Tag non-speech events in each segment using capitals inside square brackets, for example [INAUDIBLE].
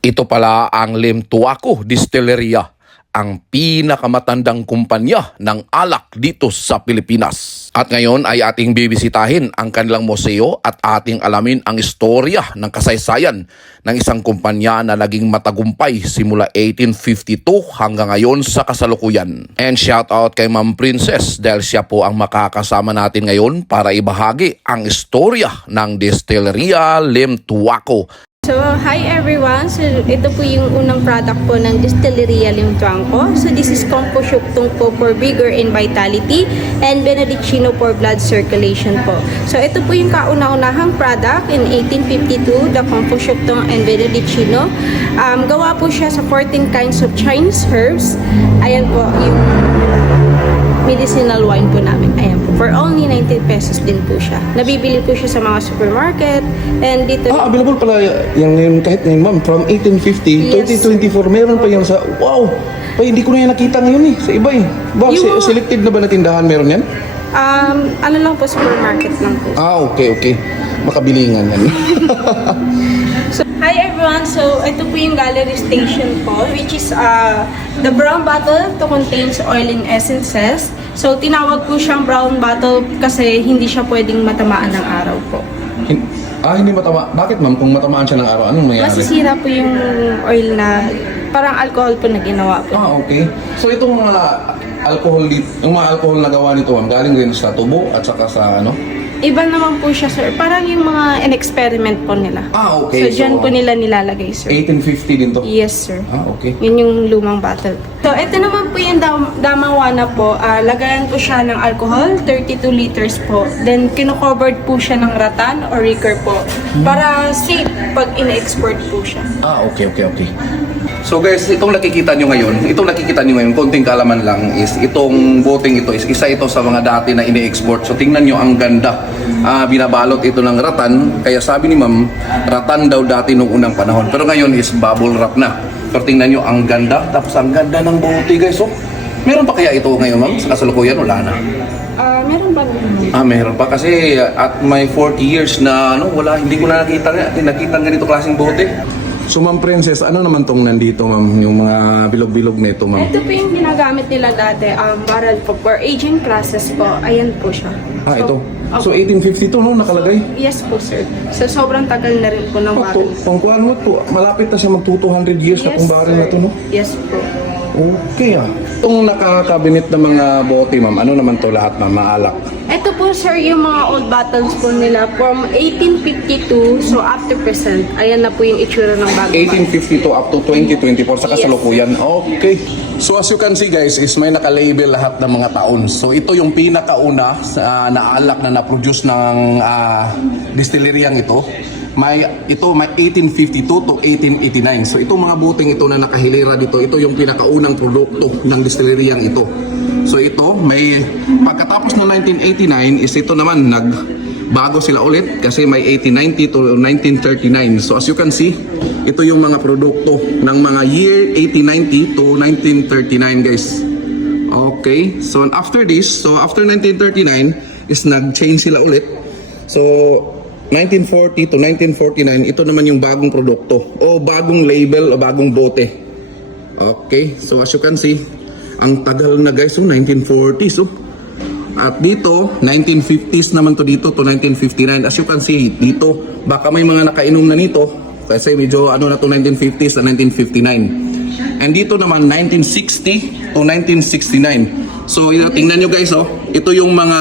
Ito pala ang Limtuaco Distilleria, ang pinakamatandang kumpanya ng alak dito sa Pilipinas. At ngayon ay ating bibisitahin ang kanilang museo at ating alamin ang istorya ng kasaysayan ng isang kumpanya na naging matagumpay simula 1852 hanggang ngayon sa kasalukuyan. And shout out kay Ma'am Princess dahil siya po ang makakasama natin ngayon para ibahagi ang istorya ng Distilleria Limtuaco So, hi everyone! So, ito po yung unang product po ng Distilleria Limtuangco. So, this is Compo Shuktong po for vigor and vitality and Benedictino for blood circulation po. So, ito po yung kauna-unahang product in 1852, the Compo Shuktong and Benedictino. Um, gawa po siya sa 14 kinds of Chinese herbs. Ayan po yung medicinal wine po namin. Ayan po. For only 19 pesos din po siya. Nabibili po siya sa mga supermarket and dito Ah, available pala yung ngayon kahit ngayon ma'am from 1850 Yes. 2024 meron pa yan sa wow pa hindi ko na yan nakita ngayon eh sa iba eh ba Yung selected na ba na tindahan meron yan Um, ano lang po, supermarket lang po. ah okay okay makabilingan yan [LAUGHS] So, hi everyone! So, ito po yung gallery station po, which is uh, the brown bottle to contains oil and essences. So, tinawag po siyang brown bottle kasi hindi siya pwedeng matamaan ng araw po. Hin- ah hindi matama bakit ma'am kung matamaan siya ng araw anong mangyayari Masisira po yung oil na parang alcohol po na ginawa po. ah okay so itong mga alcohol yung mga alcohol na gawa nito ma'am galing rin sa tubo at saka sa ano Iba naman po siya, sir. Parang yung mga in-experiment po nila. ah okay So, dyan po nila nilalagay, sir. 1850 din to Yes, sir. ah okay Yun yung lumang bottle. So, ito naman yung dam damawana po. Ah, lagayan po siya ng alcohol, 32 liters po. Then, kino-covered po siya ng ratan or liquor po. Para safe pag in-export po siya. Ah, okay, okay, okay. So guys, itong nakikita nyo ngayon, itong nakikita nyo ngayon, konting kalaman lang is itong boting ito is isa ito sa mga dati na ini-export. So tingnan nyo ang ganda. Ah, binabalot ito ng ratan. Kaya sabi ni ma'am, ratan daw dati nung unang panahon. Pero ngayon is bubble wrap na. Pero tingnan nyo ang ganda. Tapos ang ganda ng bote guys. So, meron pa kaya ito ngayon ma'am? Sa kasalukuyan, wala na. Ah, meron ba naman? Ah, meron pa kasi at my 40 years na ano, wala hindi ko na nakita nakita ng ganito klaseng bote. So Ma'am Princess, ano naman tong nandito Ma'am, yung mga bilog-bilog nito Ma'am? Ito po yung ginagamit nila dati, um, barrel po for aging process po. Ayan po siya. Ah, ito. Opo. So 1852 no, nakalagay. Yes po, sir. So, sobrang tagal na rin po ng Oh, barrel. to, kuan mo po, malapit na siya mag 200 years na kung baril na to no. Yes po. Okay ah. Itong nakakabinet na mga bote Ma'am, ano naman to lahat Ma'am, maalak? Po sir yung mga old bottles po nila from 1852 so up to present. Ayan na po yung itsura ng bagong 1852 up to 2024 sa Yes. kasalukuyan. Okay. So as you can see guys, is may naka-label lahat ng mga taon. So ito yung pinakauna sa na alak na na-produce ng ah, distilleryang ito. May ito may 1852 to 1889. So itong mga buting ito na nakahilera dito, ito yung pinakaunang produkto ng distilleryang ito. So ito may pagkatapos ng 1989 is ito naman nag bago sila ulit kasi may 1890 to 1939. So as you can see, ito yung mga produkto ng mga year 1890 to 1939 guys. Okay, so after this, so after 1939 is nag-change sila ulit. So 1940 to 1949, ito naman yung bagong produkto o bagong label o bagong bote. Okay, so as you can see, ang tagal na guys, so 1940s. So, at dito, 1950s naman to dito to 1959. As you can see, dito, baka may mga nakainom na nito. Kasi medyo ano na to 1950s na 1959. And dito naman, 1960 to 1969. So, tingnan nyo guys, oh. Ito yung mga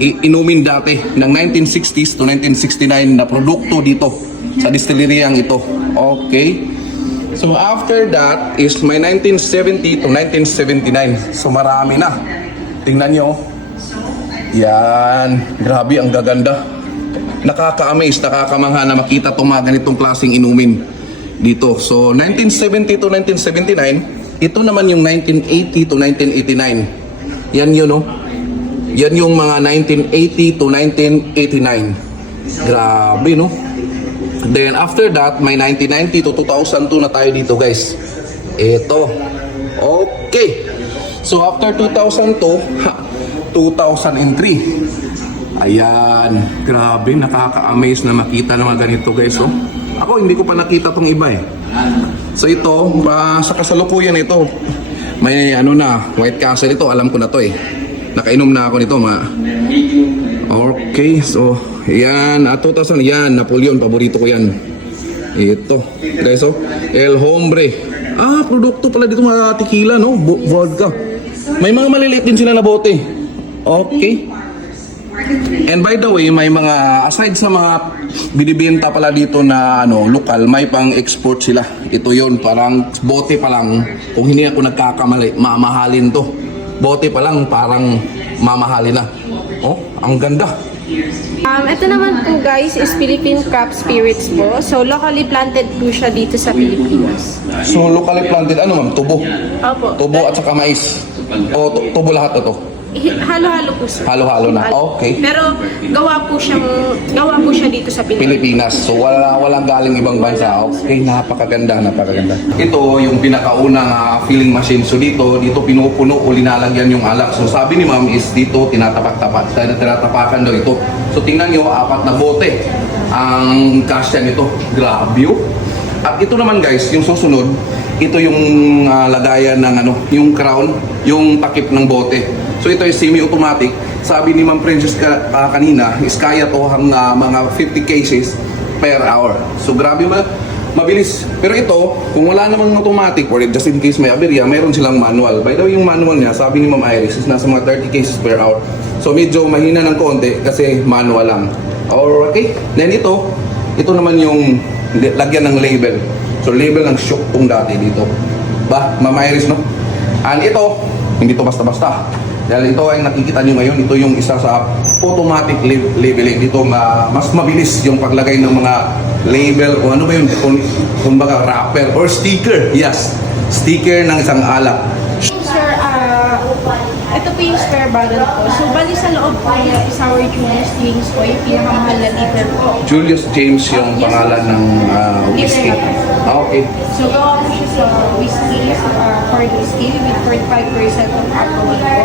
inumin dati ng 1960s to 1969 na produkto dito sa distilleryang ito. Okay. So after that is my 1970 to 1979. So marami na. Tingnan nyo. Yan. Grabe, ang gaganda. Nakaka-amaze, nakakamangha na makita itong mga ganitong klaseng inumin dito. So 1970 to 1979, ito naman yung 1980 to 1989. Yan yun, no? Yan yung mga 1980 to 1989. Grabe, no? Then after that, may 1990 to 2002 na tayo dito guys. Ito. Okay. So after 2002, ha, 2003. Ayan. Grabe, nakaka-amaze na makita ng mga ganito guys. Oh. Ako hindi ko pa nakita tong iba eh. So ito, ah, sa kasalukuyan ito, may ano na, White Castle ito, alam ko na to eh. Nakainom na ako nito, ma. Okay, so, yan, at 2000, yan, Napoleon, paborito ko yan. Ito, guys, so, El Hombre. Ah, produkto pala dito mga tequila, no? Bo- vodka. May mga maliliit din sila na bote. Okay. And by the way, may mga aside sa mga binibenta pala dito na ano, lokal, may pang export sila. Ito 'yon, parang bote pa lang. Kung hindi ako nagkakamali, mamahalin 'to. Bote pa lang parang mamahalin na. Oh, ang ganda. Um, ito naman po guys is Philippine Crop Spirits po. So locally planted po siya dito sa Pilipinas. So locally planted ano ma'am, tubo. Opo. Tubo at saka mais. O tu- tubo lahat na to. Hi- Halo-halo po sir. Halo-halo na. Okay. Pero gawa po siyang gawa po siya dito sa Pilipinas. Pilipinas. So wala walang galing ibang bansa. Okay, napakaganda, napakaganda. Ito yung pinakaunang ah, filling machine. So dito, dito pinupuno o linalagyan yung alak. So sabi ni ma'am is dito tinatapak-tapak, tinatapakan daw ito. So tingnan nyo, apat na bote ang kasya nito. Grabe oh. At ito naman guys, yung susunod, ito yung ah, lagayan ng ano, yung crown, yung takip ng bote. So ito ay semi-automatic. Sabi ni Ma'am Princess ka, ah, kanina, is kaya to hang ah, mga 50 cases per hour. So grabe ba? Mabilis. Pero ito, kung wala namang automatic or just in case may aberya, mayroon silang manual. By the way, yung manual niya, sabi ni Ma'am Iris, is nasa mga 30 cases per hour. So medyo mahina ng konti kasi manual lang. Or okay, then ito, ito naman yung lagyan ng label. So label ng shock tong dati dito. Ba, Ma'am Iris, no? And ito, hindi to basta-basta. Dahil ito ay nakikita nyo ngayon, ito yung isa sa automatic lab- labeling. Dito ma mas mabilis yung paglagay ng mga label o ano ba yun, kung, kung baga wrapper or sticker. Yes, sticker ng isang alak. Ito po yung spare bottle po. So, bali sa loob po niya is our Julius James po, yung pinakamahal na liter po. Julius James yung pangalan ng ah, whiskey. Ah, okay. So, gawa po siya sa whiskey, uh, hard whiskey with 45% of alcohol po.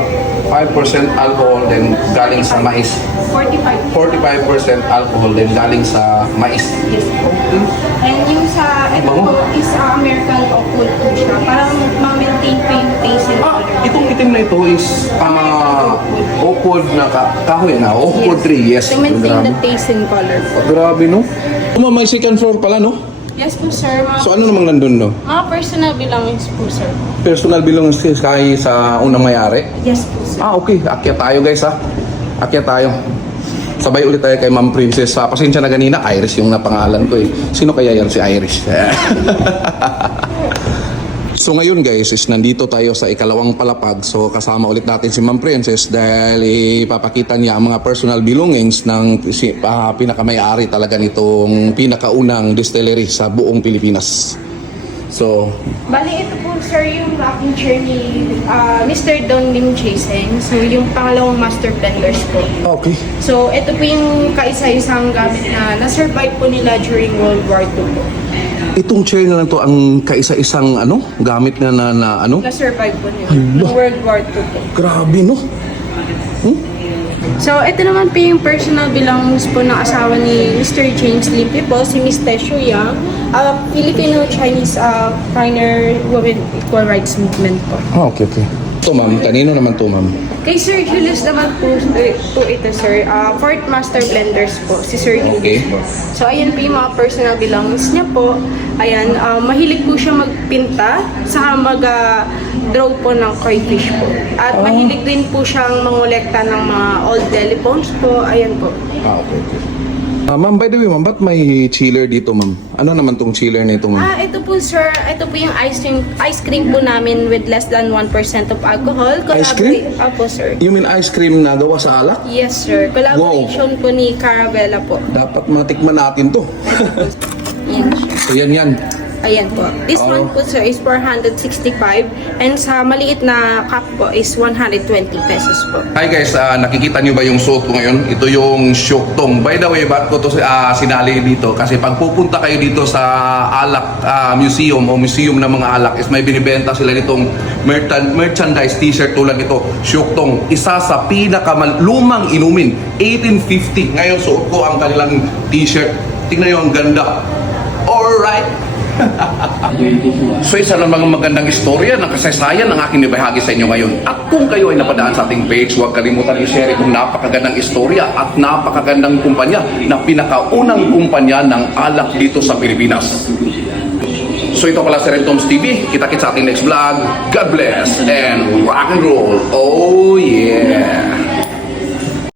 5% alcohol din galing sa mais. 45 45% alcohol din galing sa mais. Yes po. And yung sa, ito po is uh, American wood po siya. Para Itim na ito is ah oakwood na ka kahoy na. Oakwood tree, yes. To maintain the Grabe. taste and color po. Grabe, no? Uma, may second floor pala, no? Yes po, sir. Mga, So, ano namang nandun, no? mga personal belongings po, sir. Personal belongs kay sa unang mayari? Yes po, sir. Ah, okay. Akyat tayo, guys, ha? Akyat tayo. Sabay ulit tayo kay Ma'am Princess. Ah, pasensya na ganina, Iris yung napangalan ko eh. Sino kaya yan si Iris? [LAUGHS] So ngayon guys is nandito tayo sa ikalawang palapag. So kasama ulit natin si Ma'am Princess dahil ipapakita niya ang mga personal belongings ng si, ah, pinakamayari talaga nitong pinakaunang distillery sa buong Pilipinas. So, Bali, ito po, sir, yung rocking chair ni ah, Mr. Don Lim Chaseng. So, yung pangalawang master blenders po. okay. So, ito po yung kaisa-isang gamit na na-survive po nila during World War II po. Itong chair na lang to ang kaisa-isang ano, gamit na na, na ano? Na-survive po nila Hala. World War II po. Grabe no. So, ito naman po yung personal belongings po ng asawa ni Mr. James Limpi po, si Miss Tesho Yang, a Filipino-Chinese uh, pioneer women equal rights movement po. Ah, okay, okay. Ito ma'am, kanino naman to ma'am? Kay Sir Julius naman po, eh, po ito, sir. Uh, Port Master Blenders po, si Sir Julius Okay. po. So, ayan po yung mga personal belongings niya po. Ayan, uh, mahilig po siya magpinta, saka mag-draw po ng koi fish po. At Oh. mahilig din po siyang mangolekta ng mga old telephones po. Ayan po. Ah, okay, okay. Ah, ma'am, by the way, ma'am, ba't may chiller dito, ma'am? Ano naman tong chiller na ito, ma'am? Ah, ito po sir, ito po yung ice cream, ice cream po namin with less than 1% of alcohol. Ice cream? Apo, sir. You mean ice cream na gawa sa alak? Yes, sir. Collaboration po ni Carabella po. Dapat matikman natin to. [LAUGHS] Yan siya. So, yan yan. Ayan po. This Oh. one po sir is 465 and sa maliit na cup po is 120 pesos po. Hi guys, ah, nakikita nyo ba yung suot ko ngayon? Ito yung Shoktong. By the way, ba't ko to ah, sinali dito? Kasi pag pupunta kayo dito sa Alak ah, Museum o Museum ng mga Alak is may binibenta sila nitong merchan- merchandise t-shirt tulad nito, Shoktong. Isa sa pinakalumang inumin, 1850. Ngayon suot ko ang kanilang t-shirt. Tingnan nyo ang ganda. Alright. So isa ng mga magandang istorya ng kasaysayan ng aking ibahagi sa inyo ngayon. At kung kayo ay napadaan sa ating page, huwag kalimutan i-share itong napakagandang istorya at napakagandang kumpanya na pinakaunang kumpanya ng alak dito sa Pilipinas. So ito pala si Red Toms TV. Kita-kits sa ating next vlog. God bless and rock and roll. Oh yeah!